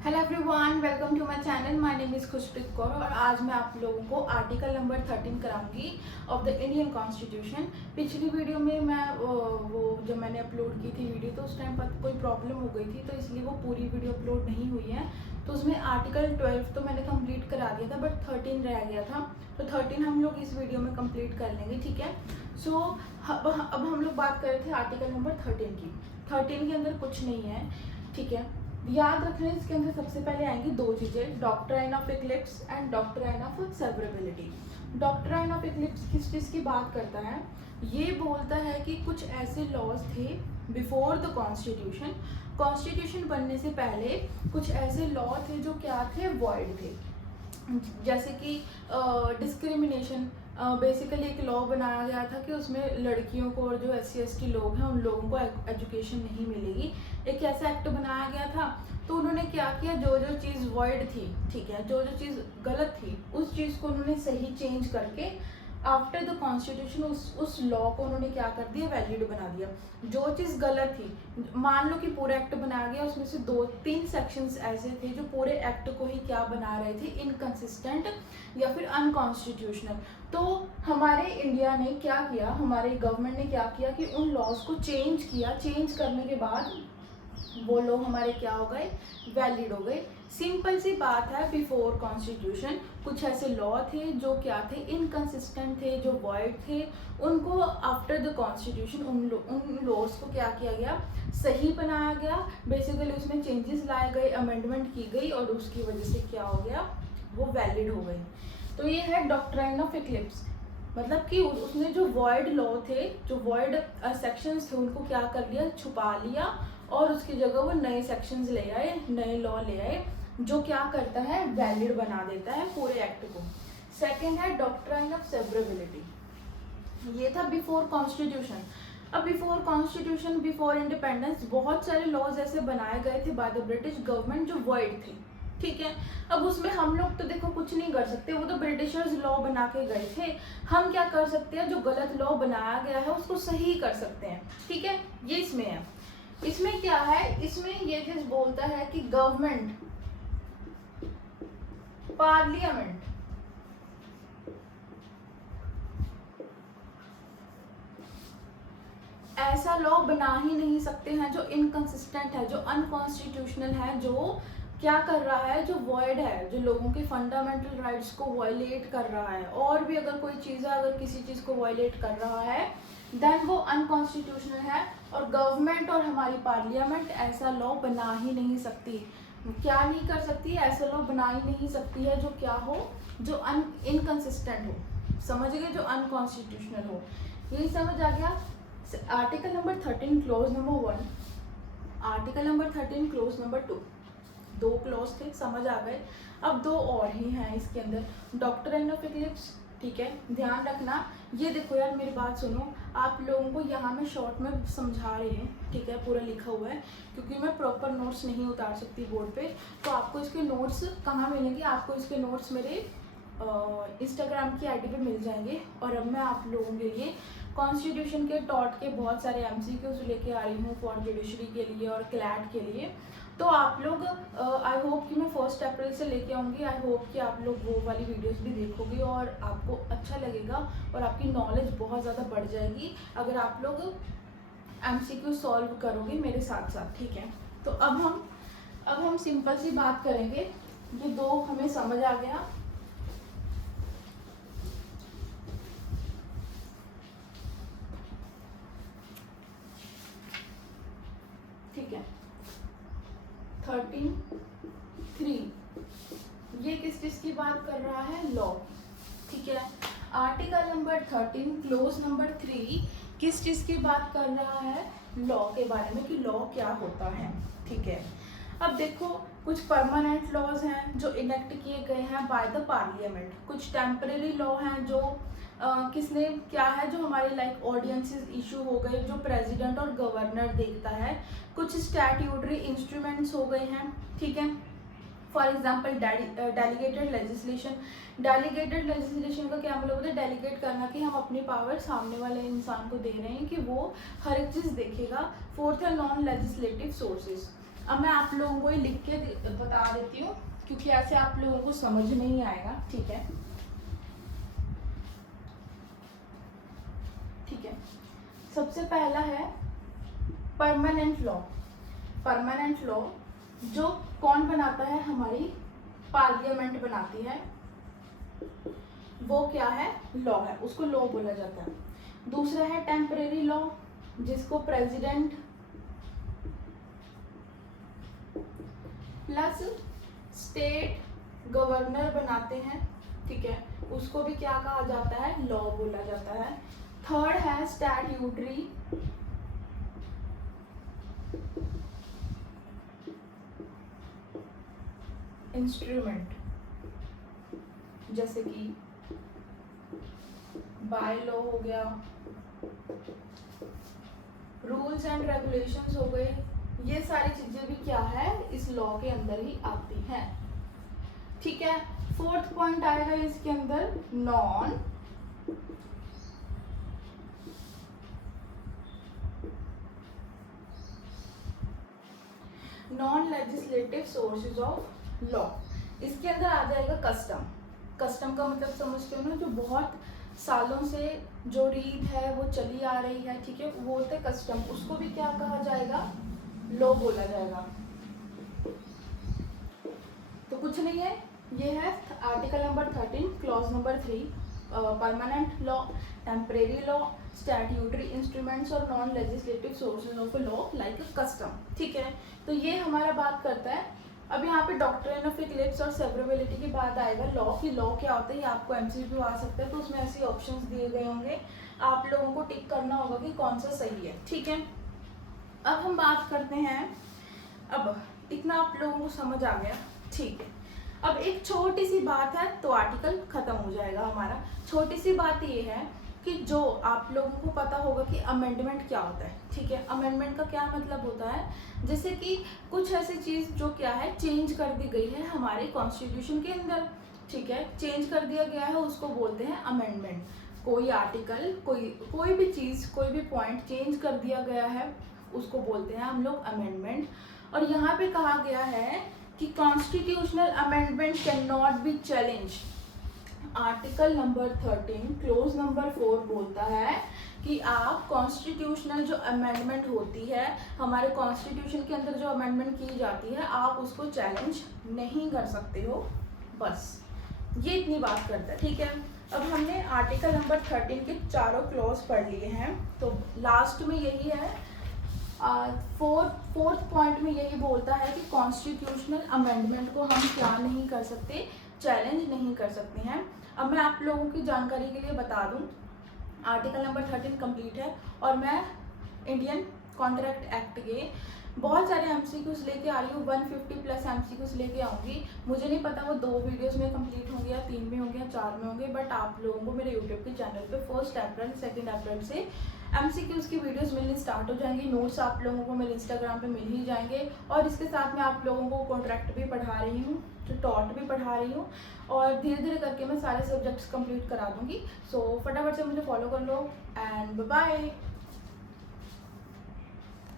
Hello everyone, welcome to my channel. My name is Khushpreet Kaur और आज मैं आप लोगों को आर्टिकल नंबर 13 कराऊंगी ऑफ द इंडियन कॉन्स्टिट्यूशन। पिछली वीडियो में मैं वो जब मैंने अपलोड की थी वीडियो तो उस टाइम पर कोई प्रॉब्लम हो गई थी, तो इसलिए वो पूरी वीडियो अपलोड नहीं हुई है। तो उसमें आर्टिकल 12 तो मैंने कंप्लीट करा दिया था, बट 13 रह गया था। तो 13 हम लोग इस वीडियो में कंप्लीट कर लेंगे, ठीक है। सो अब हम लोग बात कर रहे थे आर्टिकल नंबर 13 की। 13 के अंदर कुछ नहीं है, ठीक है। याद रखना है, इसके अंदर सबसे पहले आएंगी दो चीजें, doctrine of Eclipse and doctrine of severability. Doctrine of Eclipse किस चीज की बात करता है? ये बोलता है कि कुछ ऐसे लॉज थे बिफोर द कॉन्स्टिट्यूशन, कॉन्स्टिट्यूशन बनने से पहले कुछ ऐसे लॉ थे जो क्या थे, वॉइड थे। जैसे कि डिस्क्रिमिनेशन, बेसिकली एक लॉ बनाया गया था कि उसमें लड़कियों को और जो SC ST लोग हैं उन लोगों को एजुकेशन नहीं मिलेगी। एक ऐसा एक्ट बनाया गया था। तो उन्होंने क्या किया, जो जो चीज़ वर्ड थी, ठीक है, जो जो चीज़ गलत थी उस चीज़ को उन्होंने सही चेंज करके आफ्टर द कॉन्स्टिट्यूशन उस लॉ को उन्होंने क्या कर दिया, वैलिड बना दिया। जो चीज़ गलत थी, मान लो कि पूरा एक्ट बनाया गया, उसमें से 2-3 सेक्शंस ऐसे थे जो पूरे एक्ट को ही क्या बना रहे थे, इनकंसिस्टेंट या फिर अनकॉन्स्टिट्यूशनल। तो हमारे इंडिया ने क्या किया, हमारे गवर्नमेंट ने क्या किया कि उन लॉज को चेंज किया। चेंज करने के बाद वो लोग हमारे क्या हो गए, वैलिड हो गए। सिंपल सी बात है, बिफोर कॉन्स्टिट्यूशन कुछ ऐसे लॉ थे जो क्या थे, इनकंसिस्टेंट थे, जो वॉइड थे। उनको आफ्टर द कॉन्स्टिट्यूशन उन लॉज को क्या किया गया, सही बनाया गया। बेसिकली उसमें चेंजेस लाए गए, अमेंडमेंट की गई और उसकी वजह से क्या हो गया, वो वैलिड हो गई। तो ये है डॉक्ट्राइन ऑफ इक्लिप्स। मतलब कि उसने जो वॉइड लॉ थे, जो वॉइड सेक्शंस थे, उनको क्या कर लिया, छुपा लिया और उसकी जगह वो नए सेक्शंस ले आए, नए लॉ ले आए, जो क्या करता है, वैलिड बना देता है पूरे एक्ट को। सेकंड है डॉक्ट्राइन ऑफ सेवरेबिलिटी। ये था बिफोर कॉन्स्टिट्यूशन। अब बिफोर कॉन्स्टिट्यूशन, बिफोर इंडिपेंडेंस बहुत सारे लॉज ऐसे बनाए गए थे बाय द ब्रिटिश गवर्नमेंट जो वॉइड थे, ठीक है। अब उसमें हम लोग तो देखो कुछ नहीं कर सकते, वो तो ब्रिटिशर्स लॉ बना के गए थे। हम क्या कर सकते हैं, जो गलत लॉ बनाया गया है उसको सही कर सकते हैं, ठीक है। ये इसमें है। इसमें क्या है, इसमें ये चीज बोलता है कि गवर्नमेंट, पार्लियामेंट ऐसा लॉ बना ही नहीं सकते हैं जो इनकंसिस्टेंट है, जो अनकॉन्स्टिट्यूशनल है, जो क्या कर रहा है, जो वॉइड है, जो लोगों के फंडामेंटल राइट्स को वायलेट कर रहा है। और भी अगर कोई चीज़ है, अगर किसी चीज़ को वायलेट कर रहा है देन वो अनकॉन्स्टिट्यूशनल है। और गवर्नमेंट और हमारी पार्लियामेंट ऐसा लॉ बना ही नहीं सकती। क्या नहीं कर सकती, ऐसा लॉ बना ही नहीं सकती है जो क्या हो, जो इनकंसिस्टेंट हो, समझ गए, जो अनकॉन्स्टिट्यूशनल हो। यही समझ आ गया। Article number 13 close number 1, article number 13 close number 2, दो क्लोज थे, समझ आ गए। अब दो और ही हैं इसके अंदर, डॉक्ट्राइन ऑफ इक्लिप्स, ठीक है। ध्यान रखना, ये देखो यार मेरी बात सुनो, आप लोगों को यहाँ मैं शॉर्ट में समझा रही हूँ, ठीक है, पूरा लिखा हुआ है, क्योंकि मैं प्रॉपर नोट्स नहीं उतार सकती बोर्ड पे। तो आपको इसके नोट्स कहाँ मिलेंगे, आपको इसके नोट्स मेरे इंस्टाग्राम की आईडी पे मिल जाएंगे। और अब मैं आप लोगों के लिए कॉन्स्टिट्यूशन के टॉट के बहुत सारे MCQs लेके आ रही हूँ फॉर जुडिशरी के लिए और क्लैट के लिए। तो आप लोग, आई होप कि मैं 1 अप्रैल से लेके आऊँगी। आई होप कि आप लोग वो वाली वीडियोस भी देखोगे और आपको अच्छा लगेगा और आपकी नॉलेज बहुत ज़्यादा बढ़ जाएगी अगर आप लोग MCQ सॉल्व करोगे मेरे साथ साथ, ठीक है। तो अब हम सिंपल सी बात करेंगे। ये दो हमें समझ आ गया। ठीक है, 13(3) ये किस चीज की बात कर रहा है, लॉ, ठीक है। आर्टिकल नंबर 13 क्लोज नंबर 3 किस चीज की बात कर रहा है, लॉ के बारे में, कि लॉ क्या होता है, ठीक है। अब देखो, कुछ परमानेंट लॉज हैं जो इनेक्ट किए गए हैं बाय द पार्लियामेंट, कुछ टेम्परेरी लॉ हैं जो किसने क्या है, जो हमारे लाइक ऑर्डिनेंसेस इशू हो गए, जो प्रेसिडेंट और गवर्नर देखता है। कुछ स्टैट्यूटरी इंस्ट्रूमेंट्स हो गए हैं, ठीक है। For example delegated legislation. Delegated legislation का क्या मतलब होता है, डेलीगेट करना, कि हम अपनी पावर सामने वाले इंसान को दे रहे हैं कि वो हर एक चीज़ देखेगा। फोर्थ है नॉन लेजिस्लेटिव सोर्सेज। अब मैं आप लोगों को ये लिख के बता देती हूँ, क्योंकि ऐसे आप लोगों को समझ नहीं आएगा। ठीक है, ठीक है। सबसे पहला है परमानेंट लॉ। परमानेंट लॉ जो कौन बनाता है, हमारी पार्लियामेंट बनाती है, वो क्या है, लॉ है, उसको लॉ बोला जाता है। दूसरा है टेम्परेरी लॉ, जिसको प्रेसिडेंट प्लस स्टेट गवर्नर बनाते हैं। ठीक है, उसको भी क्या कहा जाता है, लॉ बोला जाता है। थर्ड है स्टैट्यूटरी, इंस्ट्रूमेंट, जैसे कि बाय लॉ हो गया, रूल्स एंड रेगुलेशंस हो गए, ये सारी चीजें भी क्या है, इस लॉ के अंदर ही आती हैं। ठीक है, फोर्थ पॉइंट आएगा इसके अंदर non legislative sources of law. इसके अंदर आ जाएगा कस्टम। कस्टम का मतलब समझते हो ना, जो बहुत सालों से जो रीत है वो चली आ रही है। ठीक है, वो होते कस्टम, उसको भी क्या कहा जाएगा, लॉ बोला जाएगा। तो कुछ नहीं है, ये है article number 13 clause number 3, permanent law, temporary law, statutory instruments और non legislative sources of law like custom. ठीक है, तो ये हमारा बात करता है। अब यहाँ पे डॉक्ट्रिन ऑफ इक्लिप्स और सेवरेबिलिटी की बात आएगा, लॉ की। लॉ क्या होता है, ये आपको एमसीक्यू आ सकता है, तो उसमें ऐसे ऑप्शंस दिए गए होंगे, आप लोगों को टिक करना होगा कि कौन सा सही है। ठीक है, अब हम बात करते हैं, अब इतना आप लोगों को समझ आ गया। ठीक है, अब एक छोटी सी बात है तो आर्टिकल खत्म हो जाएगा हमारा। छोटी सी बात ये है कि जो आप लोगों को पता होगा कि अमेंडमेंट क्या होता है। ठीक है, अमेंडमेंट का क्या मतलब होता है, जैसे कि कुछ ऐसी चीज़ जो क्या है, चेंज कर दी गई है हमारे कॉन्स्टिट्यूशन के अंदर। ठीक है, चेंज कर दिया गया है, उसको बोलते हैं अमेंडमेंट। कोई आर्टिकल, कोई भी चीज़, कोई भी पॉइंट चेंज कर दिया गया है, उसको बोलते हैं हम लोग अमेंडमेंट। और यहाँ पे कहा गया है कि constitutional amendment can not be challenge. Article number 13 close number 4 बोलता है कि आप कॉन्स्टिट्यूशनल जो अमेंडमेंट होती है, हमारे कॉन्स्टिट्यूशन के अंदर जो अमेंडमेंट की जाती है, आप उसको चैलेंज नहीं कर सकते हो। बस ये इतनी बात करता है। ठीक है, अब हमने आर्टिकल नंबर 13 के चारों क्लॉज पढ़ लिए हैं, तो लास्ट में यही है, फोर्थ पॉइंट में यही बोलता है कि कॉन्स्टिट्यूशनल अमेंडमेंट को हम क्या नहीं कर सकते, चैलेंज नहीं कर सकते हैं। अब मैं आप लोगों की जानकारी के लिए बता दूं, आर्टिकल नंबर 13 कंप्लीट है और मैं इंडियन कॉन्ट्रैक्ट एक्ट के बहुत सारे एमसीक्यूज लेके आ रही हूँ, 150 प्लस एमसीक्यूज लेके आऊँगी। मुझे नहीं पता वो 2 वीडियोस में कंप्लीट होंगे या 3 में होंगे या 4 में होंगे, बट आप लोगों को मेरे यूट्यूब के चैनल पे 1 अप्रैल 2 अप्रैल से एमसीक्यूज की वीडियोस मिलनी स्टार्ट हो जाएंगी। नोट्स आप लोगों को मेरे इंस्टाग्राम पे मिल ही जाएंगे, और इसके साथ मैं आप लोगों को कॉन्ट्रैक्ट भी पढ़ा रही हूँ, तो टॉट भी पढ़ा रही हूँ, और धीरे धीरे करके मैं सारे सब्जेक्ट्स कंप्लीट करा दूँगी। सो फटाफट से मुझे फॉलो कर लो एंड बाय बाय।